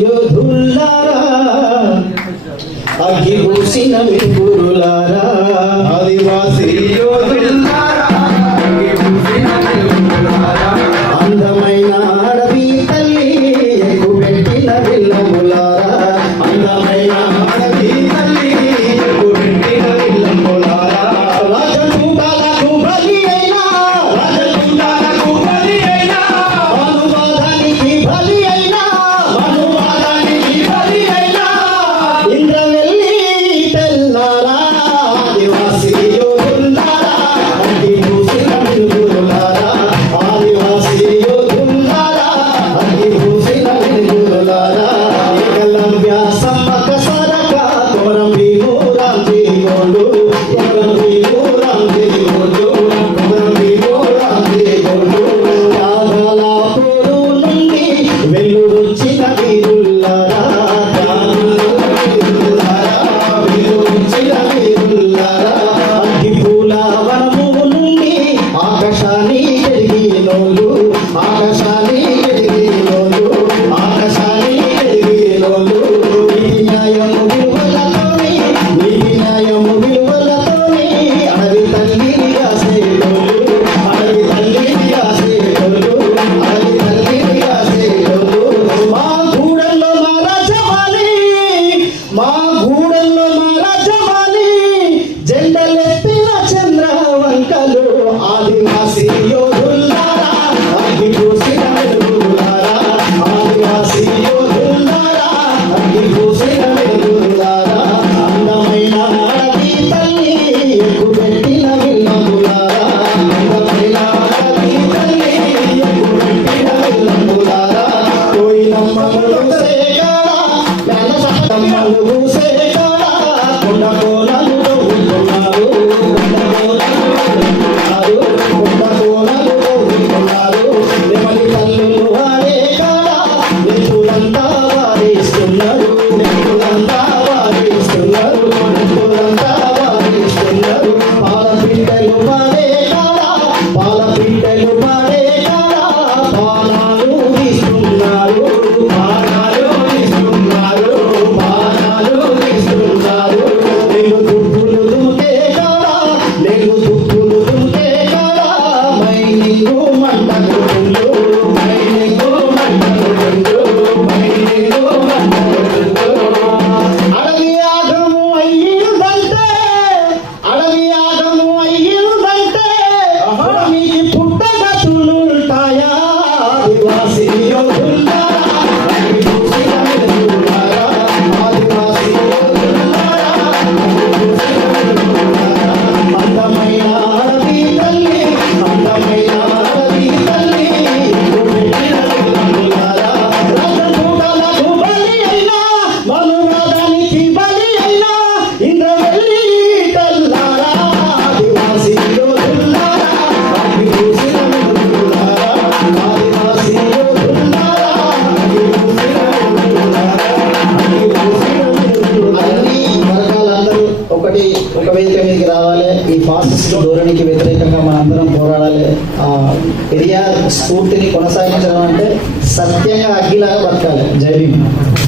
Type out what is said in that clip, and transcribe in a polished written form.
యోధుల్లారా అగ్గిపూసిన మిత్రులారా ఆదివాసీ యోధుల్లారా అందమైన అడవి తల్లి ఎక్కుపెట్టిన విల్లములారా అందమైన అడవి తల్లి ఎక్కుపెట్టిన విల్లములారా రాజకుంటాలకు బలి అయినా రాజకుంటాలకు బలి అయినా అనువాదానికి బలి అయినా అనువాదానికి బలి అయినా ఇంద్రవెల్లి తెల్లారా ఆదివాసీ యోధుల్లారా అగ్గిపూసిన మిత్రులారా ఆదివాసీ యోధుల్లారా అగ్గిపూసిన మిత్రులారా ఏకలవ్య సమ్మక సరక కోరం భీమురాంజీ గోడు కోరం భీమురాంజీ గోడు కోరం భీమురాంజీ గోడు యాదలాపూరు నుండి వెల్లుడొచ్చిన వీరుల్లారా అగ్గిపూల వనము నుండి ఆకాశాన్ని ఎదిగినోళ్ళు ఆకాశాన్ని ఎదిగినోళ్ళు ఆకాశాన్ని ఎదిగినోళ్ళు నీతి న్యాయము విలువలతోని నీతి న్యాయము విలువలతోని అడవి తల్లిని కాసేటోళ్ళు అడవి తల్లిని కాసేటోళ్ళు అడవి తల్లిని కాసేటోళ్ళు మా గూడెల్లో మా రాజమాని మా గూడెల్లో మా రాజమాని జెండలెత్తిన చంద్రవంకలు ఆదివాసీ యోధుల్లారా అగ్గిపూసిన వెలుగులారా ఆదివాసీ యోధుల్లారా అగ్గిపూసిన వెలుగులారా అందమైన అడవి తల్లి ఎక్కుపెట్టిన విల్లములారా అందమైన అడవి తల్లి ఎక్కుపెట్టిన విల్లములారా కోయిలమ్మలు సేకాడా జ్ఞాన సహతమ్మలు సేకాడా కొండ కోనలు దొరుకుతున్నారు కొండ కోనలు దొరుకుతున్నారు నెమలి కల్లులు వాడే కాడా నెప్పులంతా వారిస్తున్నారు నెప్పులంతా వారిస్తున్నారు నెప్పులంతా వారిస్తున్నారు పాల పిట్టలు వాడే కాడా పాల పిట్టలు వాడే కాడా పానాలు తీస్తున్నారు పానాలు తీస్తున్నారు పానాలు తీస్తున్నారు నేను దుప్పులు దుంటే కాడా నేను దుప్పులు దుంటే కాడా మైనింగు మంటలు మైనింగు మంటలు మైనింగు మంటలు అడవి ఆగము అయ్యిందంటే అడవి ఆగము అయ్యిందంటే మీకు పుట్టగతులుంటాయా ఆదివాసీ యోధుల్లారా అగ్గిపూసిన వెలుగులారా ఆదివాసీ యోధుల్లారా అగ్గిపూసిన వెలుగులారా అందమైన అడవి తల్లి అందమైన అడవి తల్లి ఎక్కుపెట్టిన విల్లములారా రాజకూటాలకు బలి అయినా మనువాదానికి బలి అయినా ఇంద్రవెల్లి తెల్లారా ఆదివాసీ యోధుల్లారా అగ్గిపూసిన వెలుగులారా ఆదివాసీ యోధుల్లారా అగ్గిపూసిన వెలుగులారా అగ్గిపూసిన వెలుగులారా అన్ని వర్గాలందరూ ఒక వేదిక మీదకి రావాలి. ఈ ఫాసిస్ట్ ధోరణికి వ్యతిరేకంగా మనందరం పోరాడాలి. పెరియార్ స్ఫూర్తిని కొనసాగించడం అంటే సత్యంగా అగ్గిలాగా బతకాలి. జై భీమ్.